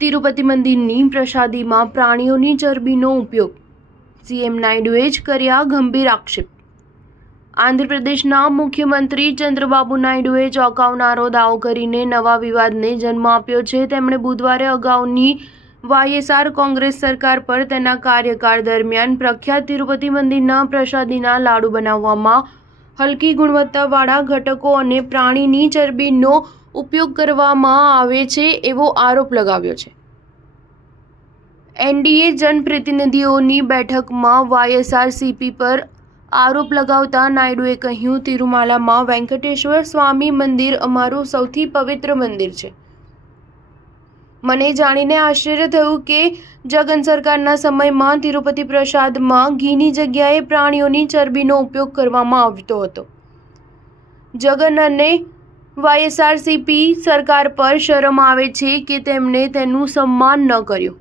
તિરુપતિ મંદિરની પ્રસાદીમાં પ્રાણીઓની ચરબીનો ઉપયોગ, સીએમ નાયડુએ જ કર્યા ગંભીર આક્ષેપ। આંધ્રપ્રદેશના મુખ્યમંત્રી ચંદ્રબાબુ નાયડુએ ચોંકાવનારો દાવો કરીને નવા વિવાદને જન્મ આપ્યો છે। તેમણે બુધવારે અગાઉની વાયએસઆર કોંગ્રેસ સરકાર પર તેના કાર્યકાળ દરમિયાન પ્રખ્યાત તિરુપતિ મંદિરના પ્રસાદીના લાડુ બનાવવામાં હલકી ગુણવત્તાવાળા ઘટકો અને પ્રાણીની ચરબીનો ઉપયોગ કરવામાં આવે છે એવો આરોપ લગાવ્યો છે। એનડીએ જનપ્રતિનિધિઓની બેઠકમાં વાયએસઆરસીપી પર આરોપ લગાવતા નાયડુએ કહ્યું, તિરુમાલામાં વેંકટેશ્વર સ્વામી મંદિર અમારું સૌથી પવિત્ર મંદિર છે। મને જાણીને આશ્ચર્ય થયું કે જગન સરકારના સમયમાં તિરુપતિ પ્રસાદમાં ઘીની જગ્યાએ પ્રાણીઓની ચરબીનો ઉપયોગ કરવામાં આવતો હતો। જગન અને વાયએસઆરસીપી સરકાર પર શરમ આવે છે કે તેમણે તેનું સન્માન ન કર્યું।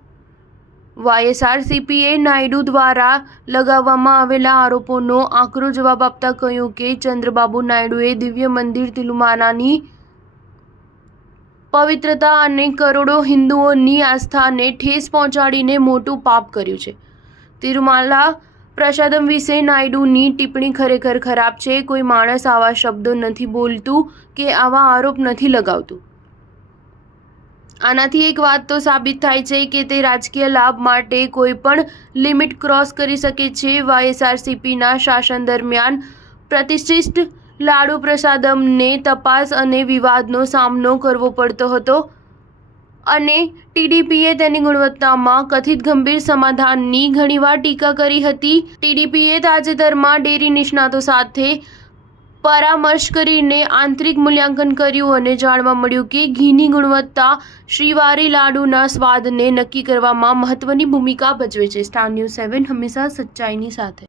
વાયએસઆરસીપીએ નાયડુ દ્વારા લગાવવામાં આવેલા આરોપોનો આકરો જવાબ આપતા કહ્યું કે ચંદ્રબાબુ નાયડુએ દિવ્ય મંદિર તિરુમાલાની પવિત્રતા અને કરોડો હિન્દુઓની આસ્થાને ઠેસ પહોંચાડીને મોટું પાપ કર્યું છે। તિરુમાલા પ્રસાદમ વિશે નાયડુની ટિપ્પણી ખરેખર ખરાબ છે। કોઈ માણસ આવા શબ્દો નથી બોલતું કે આવા આરોપ નથી લગાવતું। આનાથી એક વાત તો સાબિત થાય છે કે તે રાજકીય લાભ માટે કોઈ પણ લિમિટ ક્રોસ કરી શકે છે। વાયએસઆરસીપીના શાસન દરમિયાન પ્રતિષ્ઠિત લાડુ પ્રસાદમને તપાસ અને વિવાદનો સામનો કરવો પડતો હતો અને ટીડીપીએ તેની ગુણવત્તામાં કથિત ગંભીર સમાધાનની ઘણીવાર ટીકા કરી હતી। ટીડીપીએ તાજેતરમાં ડેરી નિષ્ણાતો સાથે પરામર્શ કરીને આંતરિક મૂલ્યાંકન કર્યું અને જાણવા મળ્યું કે ઘીની ગુણવત્તા શ્રીવારી લાડુના સ્વાદને નક્કી કરવામાં મહત્વની ભૂમિકા ભજવે છે। સ્ટાર ન્યૂઝ 7 હંમેશા સચ્ચાઈની સાથે।